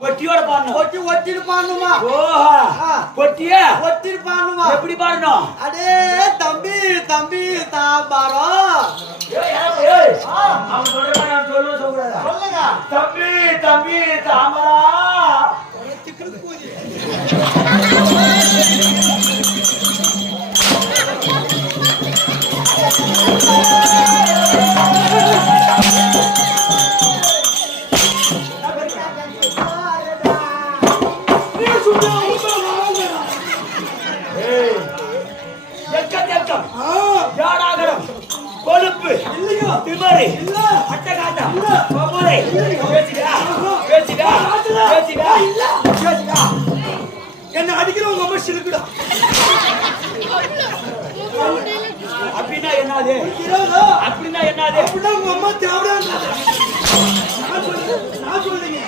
ஒட்டியோட பாடணும். ஒட்டிட்டு பாடணுமா? ஓஹா ஒட்டிய ஒட்டிட்டு பாடணுமா? எப்படி பாடணும்? அடே தம்பி தம்பி தாம்பாரம். அவன் சொல்ற நான் சொல்லுங்க. தம்பி தம்பி தாமரா கொழுப்பு இல்லையோ திமரை இல்ல அட்டகாட்டா கோமரை பேசிடா பேசிடா பேசிடா இல்ல பேசிடா என்ன அடிக்கிறவங்க அம்மா சிலுக்குடா அப்படின்னா என்னது அப்படின்னா என்னது அப்படின்னா உங்க அம்மா தேவடா நான் சொல்லுங்க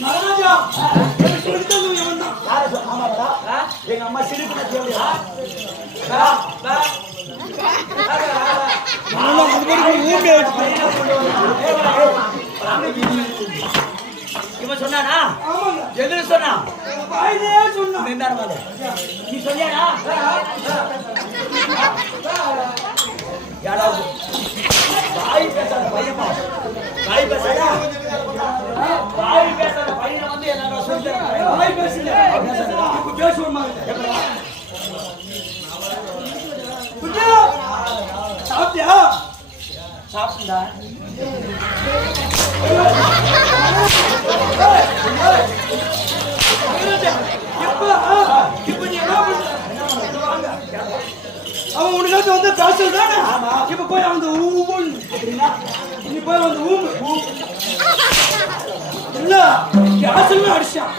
மகாராஜா எங்க அம்மா சிரிப்பு இவன் சொன்னானா எது சொன்னா நீ சொன்னியாடா யாராவது வாய் பேசாத பையமா வாய் பேசாதா வாய் பேசாத பையனை வந்து என்ன சொல்றேன் வாய் பேசல பேசுவோமா சாப்பிட்டியா சாப்பிட்டா அவன் உனக்கு வந்து பேசல் தானே இப்ப போய் அந்த நீ போய் வந்து இல்ல கேசல் அடிச்சான்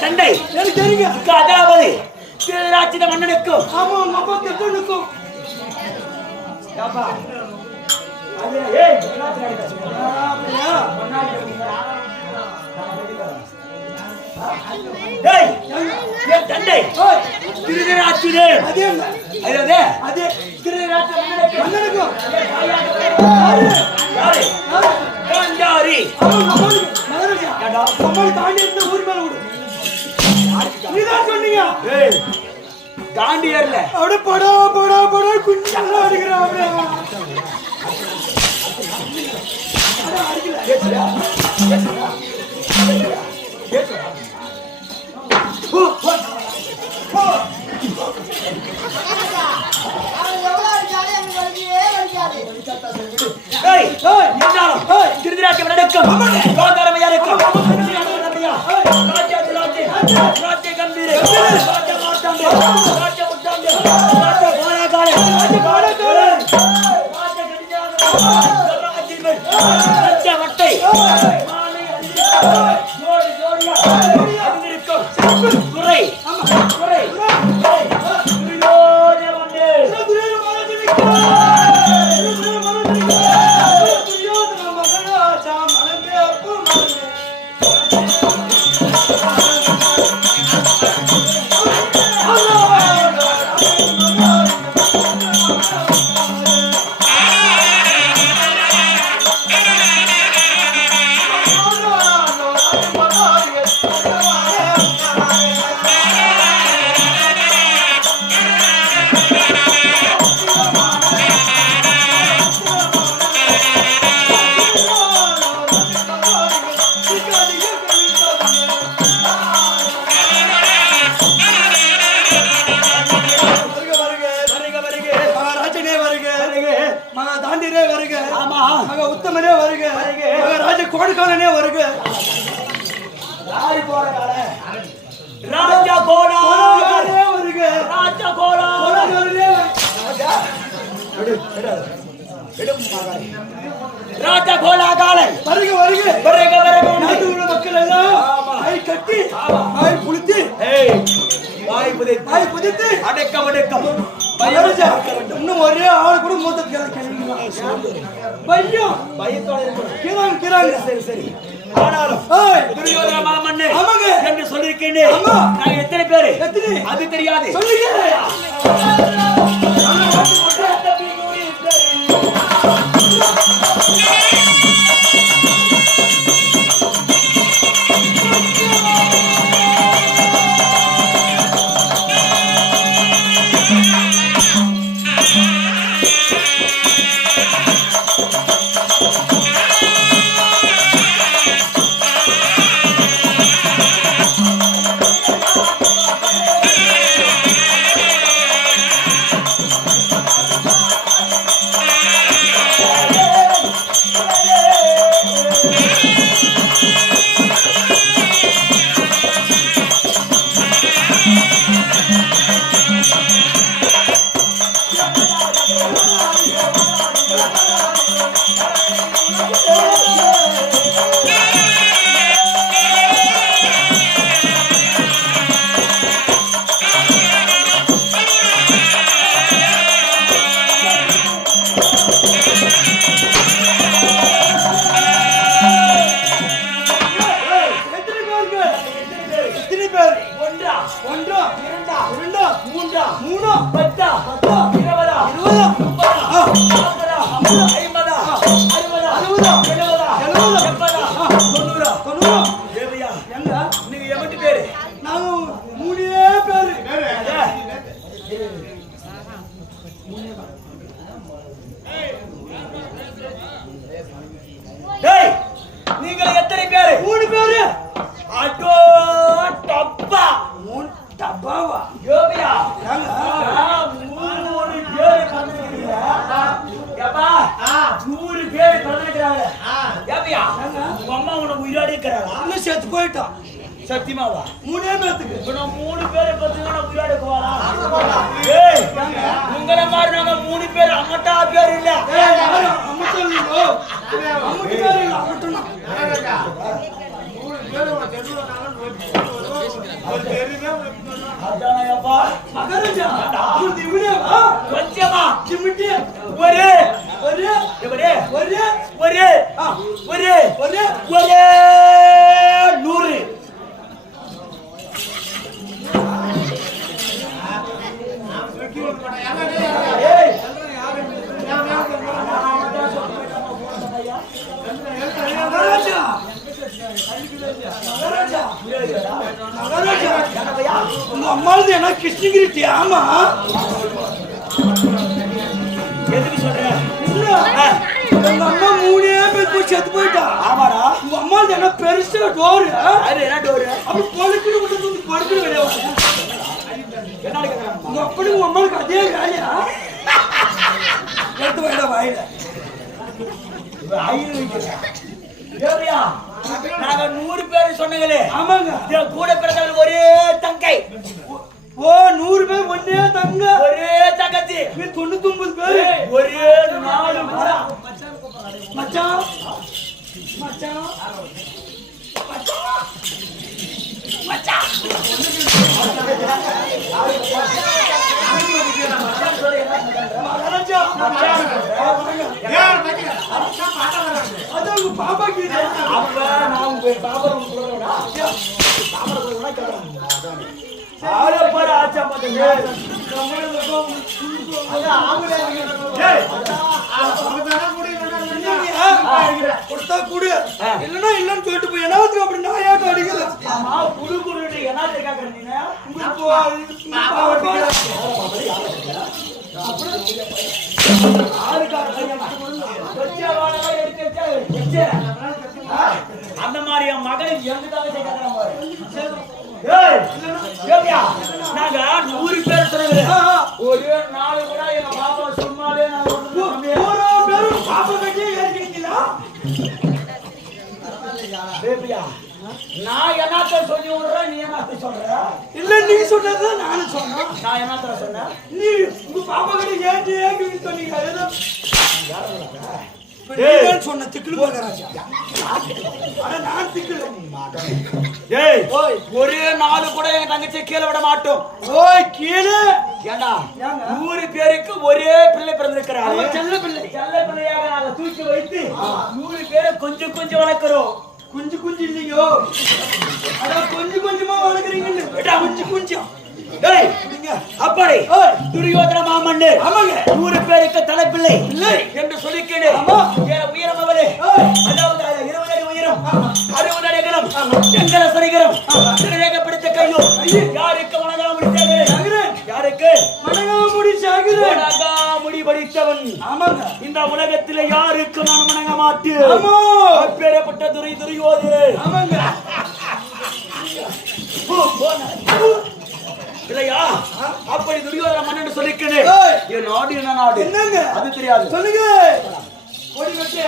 சண்டை எனக்கு தெரியுங்க அதாவது திருராட்சித மன்னனுக்கும் ஆமா அப்பா தெற்கனுக்கும் தண்டை திருராட்சிதே அதே அதே திருராட்சித மன்னனுக்கும் காந்தாரி தாண்டி இருந்த ஊர் மேல விடு நீதான் சொன்னீங்க தாண்டியர்ல அப்படியே படா படா படா குஞ்செல்லாம் அடிக்கிறாங்க திருதிராட்சியம் நடக்கும் ராஜ்ய கம்பீர வட்டை குறை குறை உத்தமனே வருக ராஜ கோடுகாலனே வருக ராஜா கோடாலே வருக ராஜா கோடாலே ராஜா கோலாகாலை வருக வருக வருக வருக நாட்டு உள்ள மக்கள் எல்லாம் கை கட்டி வாய் புளித்து வாய் புதித்து அடக்கம் அடக்கம் மகாராஜா இன்னும் ஒரே ஆள் கூட மூத்த பையன் பயத்தோட இருக்கணும். கிராங்க சரி சரி. ஆனாலும் துரியோதன மாமன்னே ஆமாங்க என்று சொல்லியிருக்கேன். ஆமா. நாங்க எத்தனை பேரு? எத்தனை? அது தெரியாது. சொல்லுங்க. ஒன்றா இரண்டா மூன்றா பத்தா 20 40 50 60 70 90 தேவையா எங்க நீங்க எவட்டு பேரு? நாங்க மூணே பேரு. டேய் நீங்க எத்தனை பேரு? 3 பேரு. அடோ டப்பா 3 டப்பாவா? யோபியா நாங்க 3 பேரு பண்றீங்க. ஏப்பா 100 பேரு பண்றீங்க. யோபியா உங்க அம்மா உனக்கு உயிரோட இருக்கறாங்க. இன்னும் செத்து போயிட்டான். சத்தியமாவா? 3 பேத்துக்கு. இப்ப நான் 3 பேரை பத்தினா உயிரோட போவாரா? ஏய் உங்கள மாதிரி நாங்க 3 பேர் அம்மட்டா பேர் இல்ல. ஏய் அம்மட்டு இல்லோ. அம்மட்டு பேர் இல்ல அம்மட்டுனா. அதானப்பா மகாராஜா இது இவனேவா? கொஞ்சமா சிமிட்டி ஒரே ஒரே ஒரே ஒரே ஒரே ஒரே ஒரே ஒரே 100 ஏய் மகாராஜா மகாராஜா மகாராஜா உங்க அம்மாவுது என்ன கிருஷ்ணகிரி? ஆமா. எதுக்கு சொல்ற? உங்க அம்மா 3 பேர் போய் செத்து போயிட்டா. ஆமாடா. உங்க அம்மாவுது என்ன பெருசா டோரு? அது என்ன டோரு? அப்படி பொழுக்குன்னு விட்டு தூக்கி படுக்கிற வேலையா? என்ன கேக்குறாங்க? உங்க அப்படி உங்க அம்மாவுக்கு அதே வேலையா? எடுத்து வைடா வாயில. யோபியா நாங்க 100 பேர் சொன்னீங்களே. ஆமாங்க. என் கூட பிறந்தவங்க ஒரே தங்கை. ஓ 100 பேர் ஒண்ணே தங்க. ஒரே தங்கச்சி. நீ 99 பேரு. ஒரே 4 மச்சான். மச்சான் மச்சான் மச்சான் மகாராஜா அது உங்க பாப்பா கீழே. அப்ப நான் உங்க பாபர் சொல்றேனா? பாபர் சொல்றேனா கேக்குறேன். ஆளே பாரு ஆச்சா பாத்தீங்க. அங்க ஆங்களே ஏய் கொடுத்தா குடு இல்லன்னா இல்லன்னு சொல்லிட்டு போய் என்னத்துக்கு அப்படி நாயாட்டம் அடிக்கல. ஆமா குடு குடுன்னு என்னத்தை கேக்குற நீங்க? அந்த மாதிரி என் மகன் எங்குதாங்க கேக்குறான் பாரு. ஏய் யோபியா நாங்க 100 பேர் சொல்றோம். ஒரே 4 கூட எங்க பாப்பா சும்மாவே நான் ஒரு பேரும் பாப்பா கட்டியே ஏறிட்டீங்களா? யோபியா நான் என்னத்த சொல்லி விடுறேன், நீ என்னத்த சொல்ற? இல்ல நீ சொன்னதுதான் நானும் சொன்னேன். நான் என்னத்த சொன்னேன்? நீ உங்க பாப்பா கிட்ட ஏன் சொன்னீங்க? சொன்ன திக்குல மகாராஜா. ஆனா நான் திக்குல ஏய் ஓய் ஒரே நாள் கூட எங்க தங்கச்சி கீழே விட மாட்டோம். ஓய் கீழே ஏண்டா ஏங்க? 100 பேருக்கு ஒரே பிள்ளை பிறந்திருக்கிறாரு. அவன் செல்ல பிள்ளை. செல்ல பிள்ளையாக நாங்க தூக்கி வைத்து 100 பேரை கொஞ்சம் கொஞ்சம் வளர்க்கிறோம். குஞ்சு இல்லையோ, அதான் கொஞ்சமா வளர்க்குறீங்கன்னு. கொஞ்சம் டேய் புடிங்க. அப்படி ஓய் துரியோதன மாமன்னு ஆமாங்க 100 பேருக்கு தலைப்பிள்ளை இல்லை என்று சொல்லிக்கிறேன். ஆமா. என் உயரம் அவளே ஓய் அதாவது 20 அடி உயரம் 60 அடி அகலம் எங்கர சரிகரம் சிறகப்படுத்த கையோ யாருக்கு வணங்கா முடித்தாகிறேன் யாருக்கு மனகாமுடி சாகுறேன். வணங்கா முடி படித்தவன் ஆமாங்க இந்த உலகத்திலே யாருக்கு நான் வணங்க மாட்டேன். ஆமா அப்பேறப்பட்ட துரியோதனன் ஆமாங்க இல்லையா அப்படி துரியோதன மன்னன் சொல்லிக்கிறேன். ஏய். என் நாடு என்ன நாடு என்னங்க அது தெரியாது. சொல்லுங்க. கொடி கட்டு